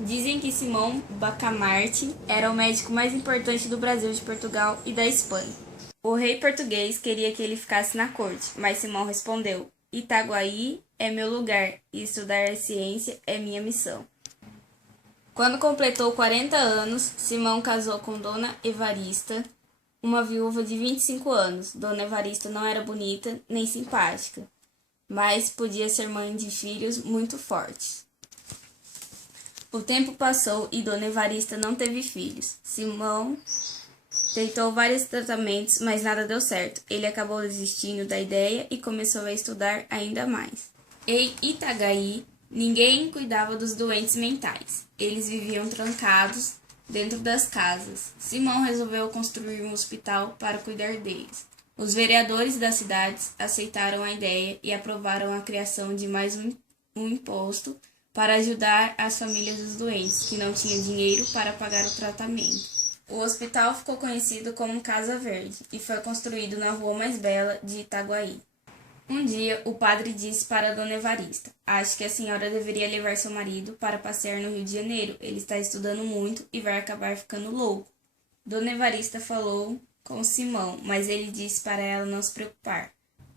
Dizem que Simão Bacamarte era o médico mais importante do Brasil, de Portugal e da Espanha. O rei português queria que ele ficasse na corte, mas Simão respondeu: Itaguaí é meu lugar e estudar a ciência é minha missão. Quando completou 40 anos, Simão casou com Dona Evarista, uma viúva de 25 anos. Dona Evarista não era bonita nem simpática, mas podia ser mãe de filhos muito fortes. O tempo passou e Dona Evarista não teve filhos. Simão tentou vários tratamentos, mas nada deu certo. Ele acabou desistindo da ideia e começou a estudar ainda mais. Em Itaguaí, ninguém cuidava dos doentes mentais. Eles viviam trancados dentro das casas. Simão resolveu construir um hospital para cuidar deles. Os vereadores das cidades aceitaram a ideia e aprovaram a criação de mais um imposto para ajudar as famílias dos doentes que não tinham dinheiro para pagar o tratamento. O hospital ficou conhecido como Casa Verde e foi construído na rua mais bela de Itaguaí. Um dia, o padre disse para Dona Evarista: Acho que a senhora deveria levar seu marido para passear no Rio de Janeiro. Ele está estudando muito e vai acabar ficando louco. Dona Evarista falou com Simão, mas ele disse para ela não se preocupar.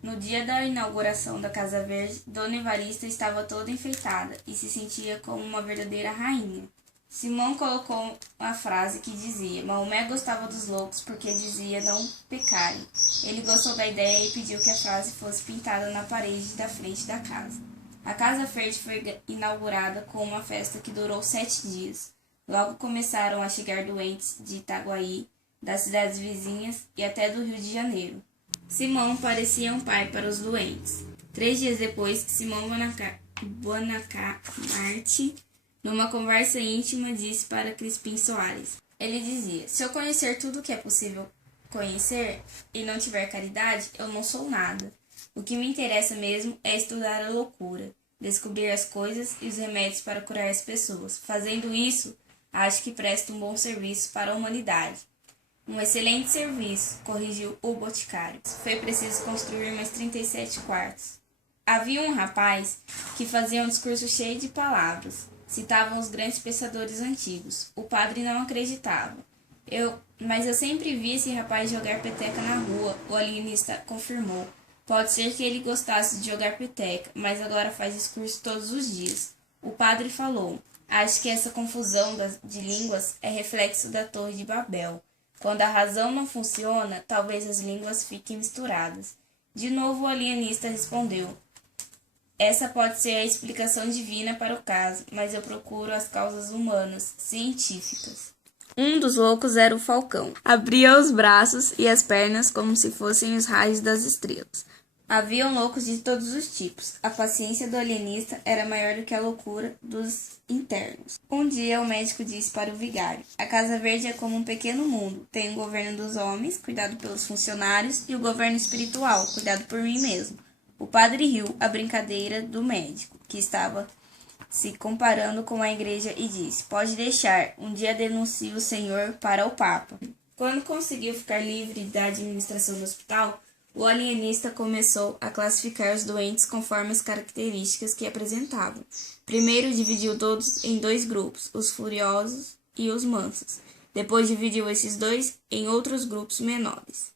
No dia da inauguração da Casa Verde, Dona Evarista estava toda enfeitada e se sentia como uma verdadeira rainha. Simão colocou a frase que dizia: Maomé gostava dos loucos porque dizia não pecarem. Ele gostou da ideia e pediu que a frase fosse pintada na parede da frente da casa. A Casa Verde foi inaugurada com uma festa que durou 7 dias. Logo começaram a chegar doentes de Itaguaí, das cidades vizinhas e até do Rio de Janeiro. Simão parecia um pai para os doentes. 3 dias depois, Simão Bonacamarte, numa conversa íntima, disse para Crispim Soares. Ele dizia: Se eu conhecer tudo o que é possível conhecer e não tiver caridade, eu não sou nada. O que me interessa mesmo é estudar a loucura, descobrir as coisas e os remédios para curar as pessoas. Fazendo isso, acho que presto um bom serviço para a humanidade. Um excelente serviço, corrigiu o boticário. Foi preciso construir mais 37 quartos. Havia um rapaz que fazia um discurso cheio de palavras. Citavam os grandes pensadores antigos. O padre não acreditava. Mas eu sempre vi esse rapaz jogar peteca na rua, o alienista confirmou. Pode ser que ele gostasse de jogar peteca, mas agora faz discurso todos os dias. O padre falou: Acho que essa confusão de línguas é reflexo da Torre de Babel. Quando a razão não funciona, talvez as línguas fiquem misturadas. De novo o alienista respondeu: Essa pode ser a explicação divina para o caso, mas eu procuro as causas humanas, científicas. Um dos loucos era o Falcão. Abria os braços e as pernas como se fossem os raios das estrelas. Haviam loucos de todos os tipos. A paciência do alienista era maior do que a loucura dos internos. Um dia o médico disse para o vigário: A Casa Verde é como um pequeno mundo. Tem o governo dos homens, cuidado pelos funcionários, e o governo espiritual, cuidado por mim mesmo. O padre riu à brincadeira do médico, que estava se comparando com a igreja, e disse: Pode deixar, um dia denuncio o senhor para o Papa. Quando conseguiu ficar livre da administração do hospital, o alienista começou a classificar os doentes conforme as características que apresentavam. Primeiro dividiu todos em 2 grupos, os furiosos e os mansos. Depois dividiu esses 2 em outros grupos menores.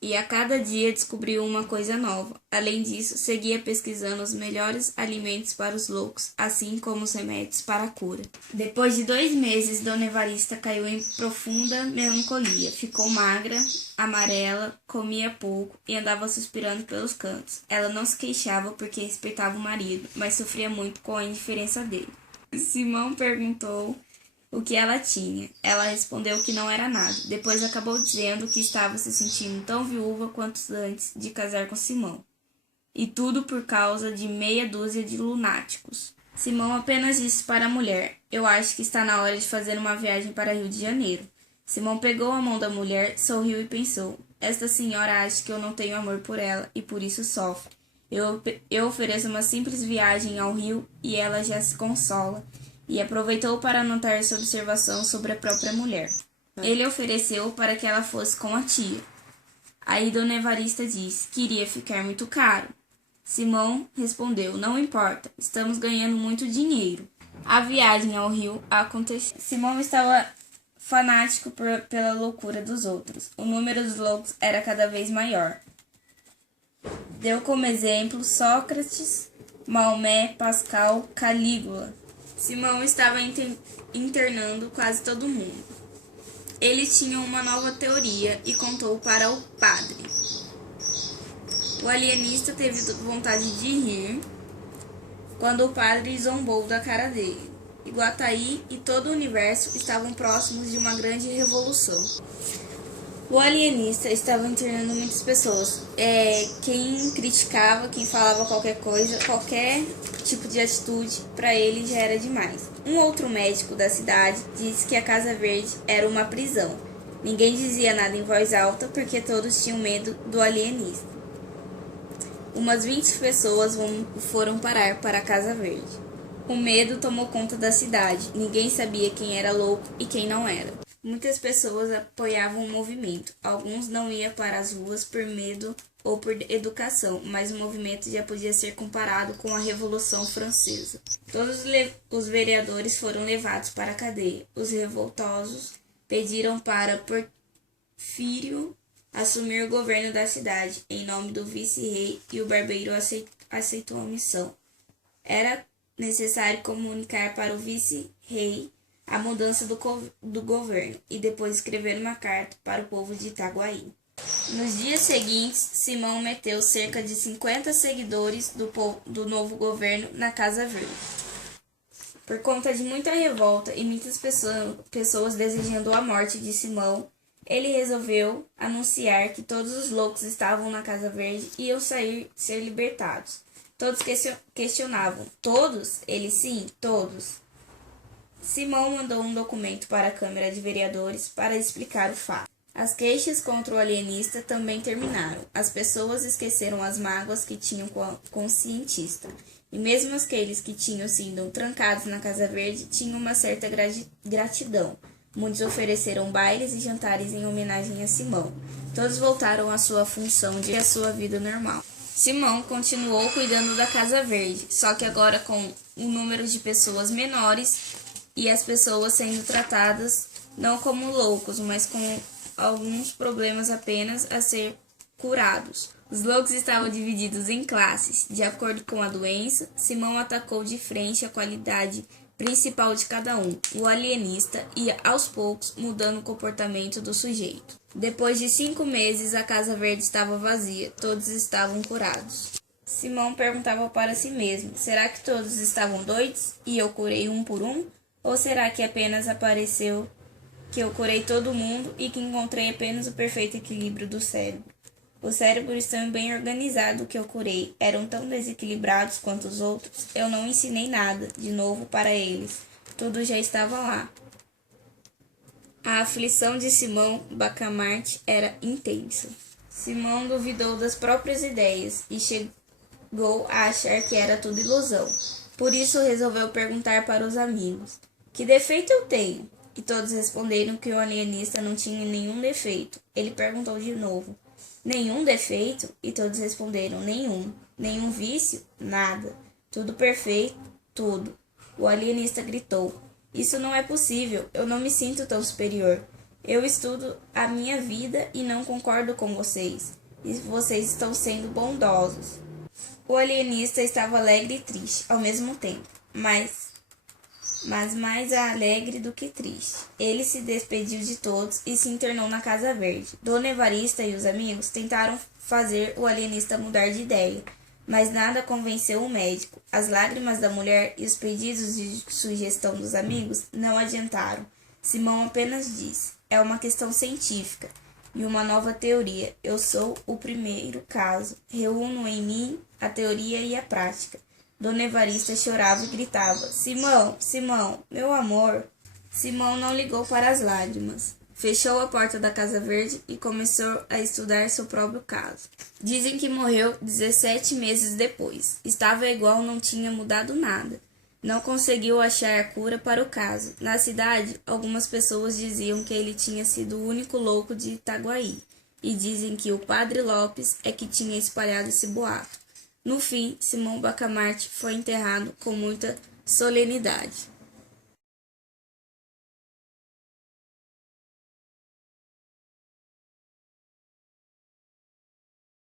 E a cada dia descobriu uma coisa nova. Além disso, seguia pesquisando os melhores alimentos para os loucos, assim como os remédios para a cura. Depois de 2 meses, Dona Evarista caiu em profunda melancolia. Ficou magra, amarela, comia pouco e andava suspirando pelos cantos. Ela não se queixava porque respeitava o marido, mas sofria muito com a indiferença dele. Simão perguntou o que ela tinha. Ela respondeu que não era nada. Depois acabou dizendo que estava se sentindo tão viúva quanto antes de casar com Simão. E tudo por causa de meia dúzia de lunáticos. Simão apenas disse para a mulher: Eu acho que está na hora de fazer uma viagem para Rio de Janeiro. Simão pegou a mão da mulher, sorriu e pensou: Esta senhora acha que eu não tenho amor por ela e por isso sofre. Eu ofereço uma simples viagem ao Rio e ela já se consola. E aproveitou para anotar sua observação sobre a própria mulher. Ele ofereceu para que ela fosse com a tia. Aí Dona Evarista disse que iria ficar muito caro. Simão respondeu: Não importa, estamos ganhando muito dinheiro. A viagem ao rio aconteceu. Simão estava fanático pela loucura dos outros. O número dos loucos era cada vez maior. Deu como exemplo Sócrates, Maomé, Pascal, Calígula. Simão estava internando quase todo mundo. Ele tinha uma nova teoria e contou para o padre. O alienista teve vontade de rir quando o padre zombou da cara dele. Iguataí e todo o universo estavam próximos de uma grande revolução. O alienista estava internando muitas pessoas. Quem criticava, quem falava qualquer coisa, qualquer tipo de atitude, para ele já era demais. Um outro médico da cidade disse que a Casa Verde era uma prisão. Ninguém dizia nada em voz alta porque todos tinham medo do alienista. Umas 20 pessoas foram parar para a Casa Verde. O medo tomou conta da cidade. Ninguém sabia quem era louco e quem não era. Muitas pessoas apoiavam o movimento. Alguns não iam para as ruas por medo ou por educação, mas o movimento já podia ser comparado com a Revolução Francesa. Todos os vereadores foram levados para a cadeia. Os revoltosos pediram para Porfírio assumir o governo da cidade em nome do vice-rei e o barbeiro aceitou a missão. Era necessário comunicar para o vice-rei a mudança do governo e depois escrever uma carta para o povo de Itaguaí. Nos dias seguintes, Simão meteu cerca de 50 seguidores do novo governo na Casa Verde. Por conta de muita revolta e muitas pessoas desejando a morte de Simão, ele resolveu anunciar que todos os loucos estavam na Casa Verde e iam ser libertados. Todos questionavam. Todos? Ele sim, todos. Simão mandou um documento para a Câmara de Vereadores para explicar o fato. As queixas contra o alienista também terminaram. As pessoas esqueceram as mágoas que tinham com o cientista. E mesmo aqueles que tinham sido trancados na Casa Verde tinham uma certa gratidão. Muitos ofereceram bailes e jantares em homenagem a Simão. Todos voltaram à sua função de a sua vida normal. Simão continuou cuidando da Casa Verde, só que agora com um número de pessoas menores e as pessoas sendo tratadas não como loucos, mas com alguns problemas apenas a ser curados. Os loucos estavam divididos em classes. De acordo com a doença, Simão atacou de frente a qualidade principal de cada um. O alienista ia aos poucos mudando o comportamento do sujeito. Depois de 5 meses, a Casa Verde estava vazia. Todos estavam curados. Simão perguntava para si mesmo: será que todos estavam doidos e eu curei um por um? Ou será que apenas apareceu que eu curei todo mundo e que encontrei apenas o perfeito equilíbrio do cérebro? Os cérebros tão bem organizados que eu curei eram tão desequilibrados quanto os outros. Eu não ensinei nada de novo para eles. Tudo já estava lá. A aflição de Simão Bacamarte era intensa. Simão duvidou das próprias ideias e chegou a achar que era tudo ilusão. Por isso resolveu perguntar para os amigos: que defeito eu tenho? E todos responderam que o alienista não tinha nenhum defeito. Ele perguntou de novo: nenhum defeito? E todos responderam: nenhum. Nenhum vício? Nada. Tudo perfeito? Tudo. O alienista gritou: isso não é possível. Eu não me sinto tão superior. Eu estudo a minha vida e não concordo com vocês. E vocês estão sendo bondosos. O alienista estava alegre e triste ao mesmo tempo, mas mais alegre do que triste. Ele se despediu de todos e se internou na Casa Verde. Dona Evarista e os amigos tentaram fazer o alienista mudar de ideia, mas nada convenceu o médico. As lágrimas da mulher e os pedidos de sugestão dos amigos não adiantaram. Simão apenas disse: é uma questão científica e uma nova teoria. Eu sou o primeiro caso. Reúno em mim a teoria e a prática. Dona Evarista chorava e gritava: Simão, Simão, meu amor. Simão não ligou para as lágrimas. Fechou a porta da Casa Verde e começou a estudar seu próprio caso. Dizem que morreu 17 meses depois. Estava igual, não tinha mudado nada. Não conseguiu achar a cura para o caso. Na cidade, algumas pessoas diziam que ele tinha sido o único louco de Itaguaí. E dizem que o Padre Lopes é que tinha espalhado esse boato. No fim, Simão Bacamarte foi enterrado com muita solenidade.